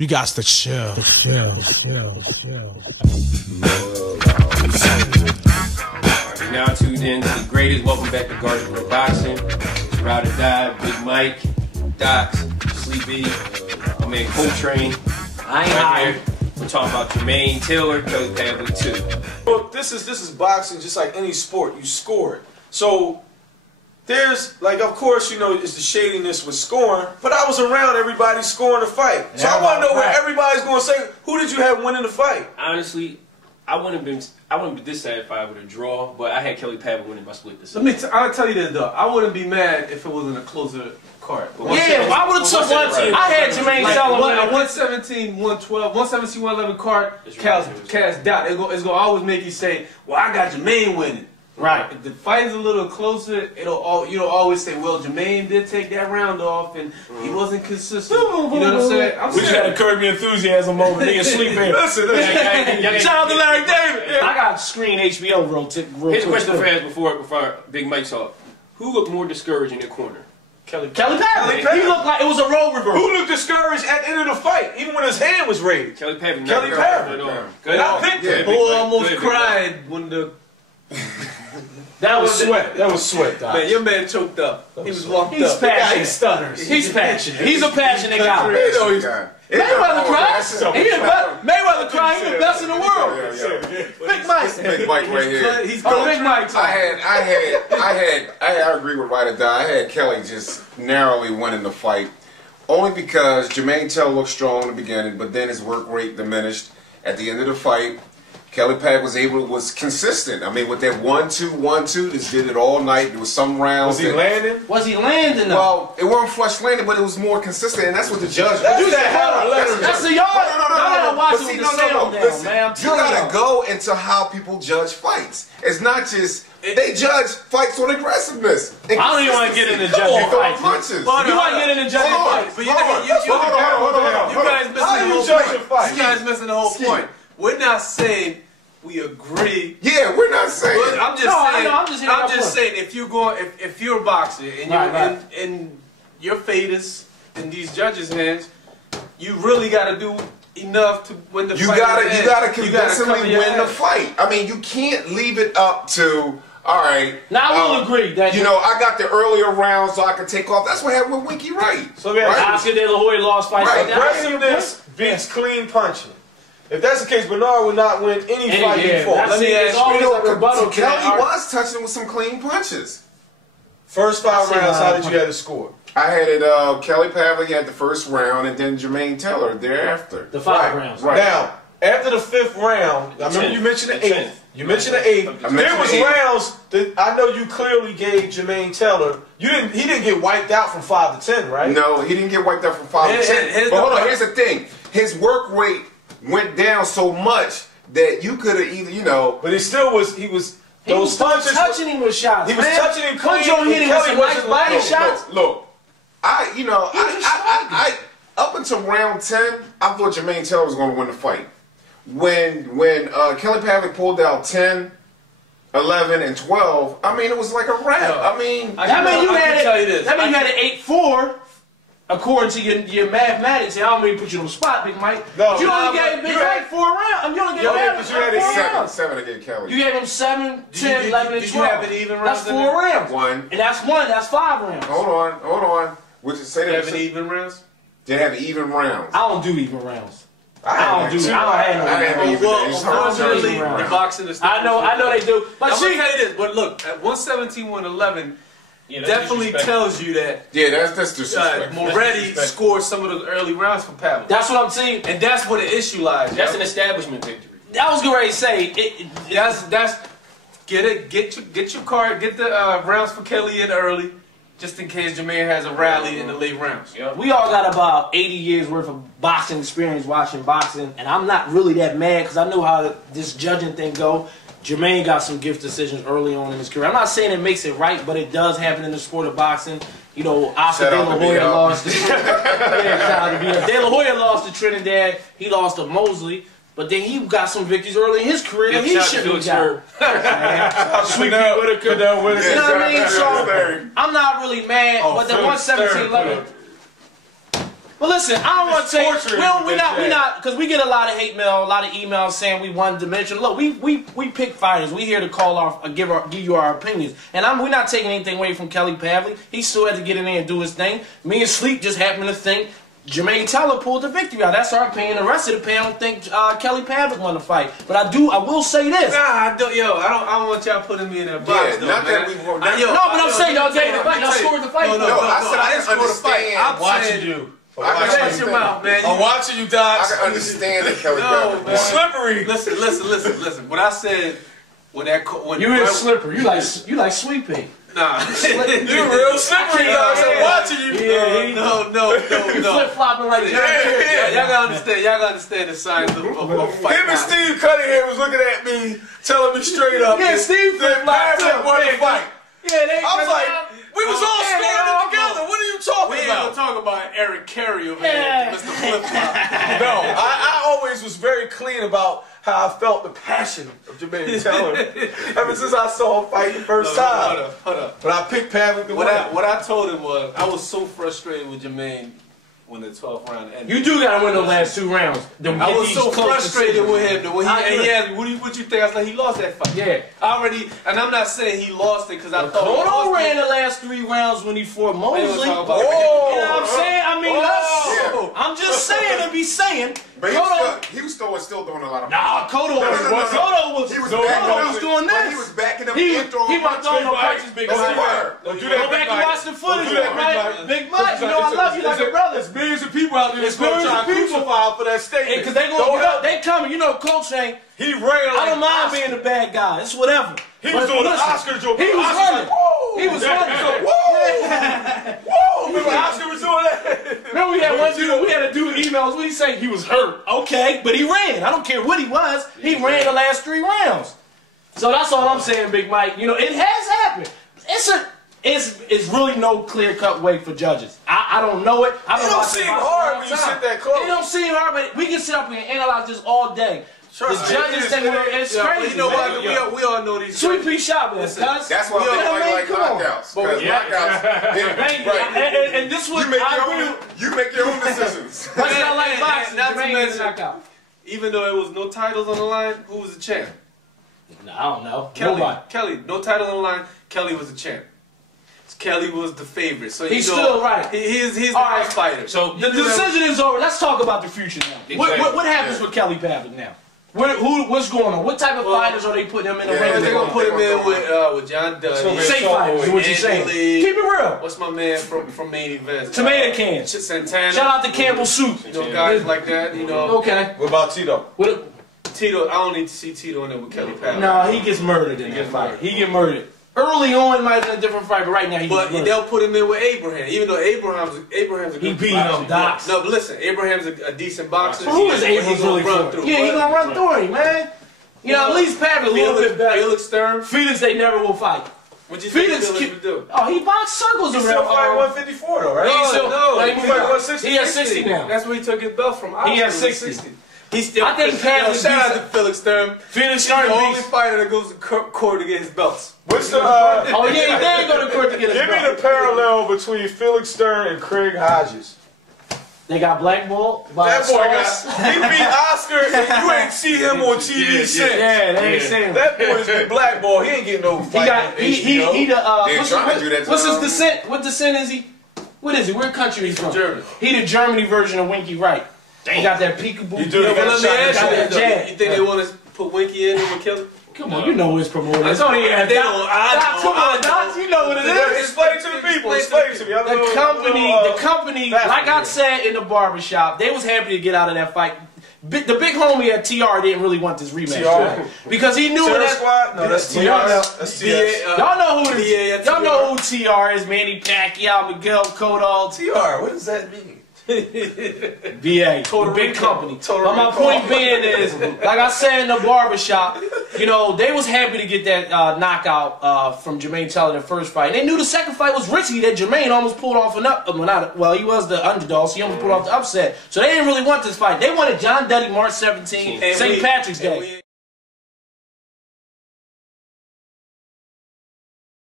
You got to chill. You're now tuned in to the greatest. Welcome back to Garden Pro Boxing. It's Ride or Die, Big Mike, Docs, Sleepy, my man Coltrane. I ain't right here. We're talking about Jermaine Taylor, Kelly Pavlik 2. Well, this is boxing, just like any sport. You score it. So there's, like, of course, you know, it's the shadiness with scoring, but I was around everybody scoring the fight. So I want to know what everybody's going to say. Who did you have winning the fight? Honestly, I wouldn't have been dissatisfied with a draw, but I had Kelly Pavlik winning by split decision. I'll tell you this though. I wouldn't be mad if it wasn't a closer card. Yeah, I would have took one team. I had Jermaine Taylor winning. 117, 112, 117, 111 card. Cast doubt. It's gonna always make you say, "Well, I got Jermaine winning." Right. If the fight is a little closer, you'll always say, "Well, Jermaine did take that round off, and he wasn't consistent." You know what I'm saying? We just had a Curb Your Enthusiasm moment. Nigga sleeping. Listen. Shout out to Larry David. I got screen HBO real Here's a question for us before Big Mike talk. Who looked more discouraged in their corner? Kelly Pavlik. He looked like it was a role reversal. Who looked discouraged at the end of the fight, even when his hand was raised? Kelly Pavlik. Kelly Pavlik. And I picked him. Who almost cried when the... That was sweat. That was sweat, Doc. Man, your man choked up. He was walked He's up. passionate. Yeah, he stutters. He's passionate. He's a passionate guy. Mayweather cried. Mayweather cried. He's the best in the world. Big Mike. Big Mike right here. He's Big Mike. I agree with Ride or Die. I had Kelly just narrowly winning the fight, only because Jermaine Taylor looked strong in the beginning, but then his work rate diminished at the end of the fight. Kelly Pavlik was consistent. I mean, with that 1-2, 1-2, just did it all night. There was some rounds. Was he landing? Was he landing? Well, it wasn't flush landing, but it was more consistent, and that's what the judge. That's the yard. You gotta go into how people judge fights. It's not just they judge fights on aggressiveness. I don't even want to get into judging fights. Punches. You want to get into judging fights? But you guys missing the whole point. We're not saying we agree. Yeah, we're not saying. But I'm just saying if you're a boxer and you're in your fate is in these judges' hands, you really got to do enough to win the fight. You gotta convincingly win the fight. I mean, you can't leave it up to. All right. Now I will agree that I got the earlier rounds so I could take off. That's what happened with Winky Wright. So Oscar De La Hoya lost fights. Right. Aggressiveness beats clean punching. If that's the case, Bernard would not win any fight he fought. Let me ask you. Kelly was touching with some clean punches. First 5 rounds, how did you have the score? I had it, Kelly Pavlik had the first round, and then Jermaine Taylor thereafter. The 5 rounds. Right. Now, after the 5th round, I remember you mentioned the 8th. You mentioned the 8th. There was rounds that I know you clearly gave Jermaine Taylor. He didn't get wiped out from 5 to 10, right? No, he didn't get wiped out from 5 to 10. But hold on, here's the thing. His work rate went down so much that you could have either, But he still was. He was touching him with shots. He was touching him clean. Hit him with some nice body shots. Look, I up until round 10, I thought Jermaine Taylor was going to win the fight. When Kelly Pavlik pulled out 10, 11, and 12, I mean, it was like a wrap. That means you had an 8-4. According to your mathematics, I don't mean put you on the spot, Big Mike. No, you only gave Big Mike 4 rounds. You only gave him 7 against Kelly. You gave him 7, 10, 11, and 12. Did you have an even rounds? That's 4 rounds. 1. And that's 1. That's 5 rounds. Hold on. Would you say that? Did you have an even rounds? Did have even rounds? I don't do even rounds. I don't have even rounds. Unfortunately, the boxing is. I know they do. But I'm gonna tell you this. But look, at 117, 111. Definitely tells you that. Yeah, that's disrespectful. Moretti scored some of those early rounds for Pavlik. That's what I'm saying, and that's where the issue lies. That's an establishment victory. I was going to say get your card, get the rounds for Kelly in early, just in case Jermaine has a rally in the late rounds. Yeah. We all got about 80 years worth of boxing experience watching boxing, and I'm not really that mad because I know how this judging thing go. Jermaine got some gift decisions early on in his career. I'm not saying it makes it right, but it does happen in the sport of boxing. Oscar De La Hoya lost to De La Hoya lost to Trinidad. He lost to Mosley. But then he got some victories early in his career that he shouldn't have got. Sweet Whitaker. You know what I mean? So I'm not really mad. But the 117-11. Well, listen, I don't want to say we torture. not because we get a lot of hate mail, a lot of emails saying we one dimensional. Look, we pick fighters. We here to call off, give you our opinions, and we're not taking anything away from Kelly Pavlik. He still had to get in there and do his thing. Me and Sleep just happen to think Jermaine Teller pulled the victory out. That's our opinion. The rest of the panel think Kelly Pavlik won the fight. But I will say this. Nah, I don't want y'all putting me in that box. Yeah, though, not man. that we were. I'm saying y'all gave the fight. Y'all scored the fight. No, I said I didn't score the fight. I'm Watching saying, you. Shut your mouth, man. I'm watching you, Doc. I can understand that Kelly No, Pavlik man. won. Slippery. Listen. What I said when You is slipper. You like Sweet Pea. Nah. You're real slippery, Doc. I'm watching you. No. Flip flopping like that. Y'all gotta understand the science of fight. Him and Steve Cunningham was looking at me, telling me straight up. Yeah, Steve that Pavlik won the fight. Yeah, I was like, we was all scoring together. What are you talking We ain't about? gonna talk about Eric Carey over here, Mr. Flip Flop. No, I always was very clean about how I felt the passion of Jermaine Teller ever since I saw him fight the first time. Hold up. But I picked Pavlik to win. What I told him was I was so frustrated with Jermaine when the 12th round ended. You do gotta win the last 2 rounds. I was so frustrated with him that when he asked me, what you think? I was like, he lost that fight. Yeah. And I'm not saying he lost it because I thought Cotto ran the last 3 rounds when he fought Mosley. You know what I'm saying? I mean, I'm just saying to be saying. But he was still doing a lot of. Nah, Cotto was doing this. He was backing up He and throwing wasn't throwing no punches, Big Mike. Don't do Go that, back and watch the footage, Mike. Big Mike. You know I love you like a brother. There's millions of people out there that's going to try to crucify for that statement. Because they coming. You know, Coach ain't. He ran like I don't mind being the bad guy. It's whatever. He was doing the Oscar joke. He was running. He was running. Whoa! Remember Oscar was doing that? Remember we had one dude, we had a dude emails, what he say? He was hurt. Okay, but he ran. I don't care what he was. He ran the last 3 rounds. So that's all I'm saying, Big Mike. You know, it has happened. It's really no clear-cut way for judges. I don't know it. It don't seem hard when you sit that close. It don't seem hard, but we can sit up here and analyze this all day. The judges think it's crazy. You know what? We all know these. Sweet pea shoppers. That's why we like knockouts. Because knockouts. And this was you make your own decisions. That's not like boxing. Not to Jermaine mention, knockout. even though there was no titles on the line, who was the champ? I don't know. Kelly. No title on the line. Kelly was the champ. Kelly was the favorite. So he's still right. He's the house fighter. So the decision is over. Let's talk about the future now. Exactly. What happens with Kelly Pavlik now? What's going on? What type of fighters are they putting him in the ring? They're gonna put him in with John Duddy. Safe fighters is what you're saying. Keep it real. What's my man from Main Events? Tomato cans. Santana. Shout out to Campbell Soup. You know, guys like that. You know. Okay. What about Tito? Tito, I don't need to see Tito in there with Kelly Pavlik. No, he gets murdered in that fight. He get murdered. Early on, might have been a different fight, but right now he gets murdered. They'll put him in with Abraham, even though Abraham's a good he beat him, Doc. No, but listen, Abraham's a decent boxer. So who is Abraham really for? Yeah, he's gonna run through him, man. You know, at least Pavlik a little bit better. Felix Sturm. Felix, they never will fight. What you think Felix would do? Oh, he boxed circles He around. still fight 154 though, right? No, he fight 160. He has 60 now. That's where he took his belt from. He has 60. He's still. I think Pavlik shout out to Felix Sturm. Felix Sturm, the only fighter that goes to court to get his belts. What's the? Oh yeah, he did go to court to get his Give belt. me the parallel between Felix Sturm and Craig Hodges. They got blackballed by That boy he beat Oscar, and you ain't see him on TV since. Yeah, they ain't seen him. That boy's been blackballed. He ain't getting no fight. What's his descent? What descent is he? What is he? Where country is he from? Germany. He the Germany version of Winky Wright. He got that peekaboo. He do Let me ask you that jab. You think they want to put Winky in with Kelly? Come on, you know his promoter. Come on, Doc, you know what it is. Explain to the people. Explain to me. The company, like I said in the barbershop, they was happy to get out of that fight. The big homie at TR didn't really want this rematch because he knew Terror that. Squad? No, that's TR. That's TS. Y'all know who TR is. Manny Pacquiao, Miguel Cotto. TR. What does that mean? BA, the big company. But my point being is, like I said in the barbershop, you know, they was happy to get that knockout from Jermaine Teller in the first fight. And they knew the second fight was risky, that Jermaine almost pulled off he was the underdog, so he almost pulled off the upset. So they didn't really want this fight. They wanted John Duddy March 17th, St. Patrick's Day.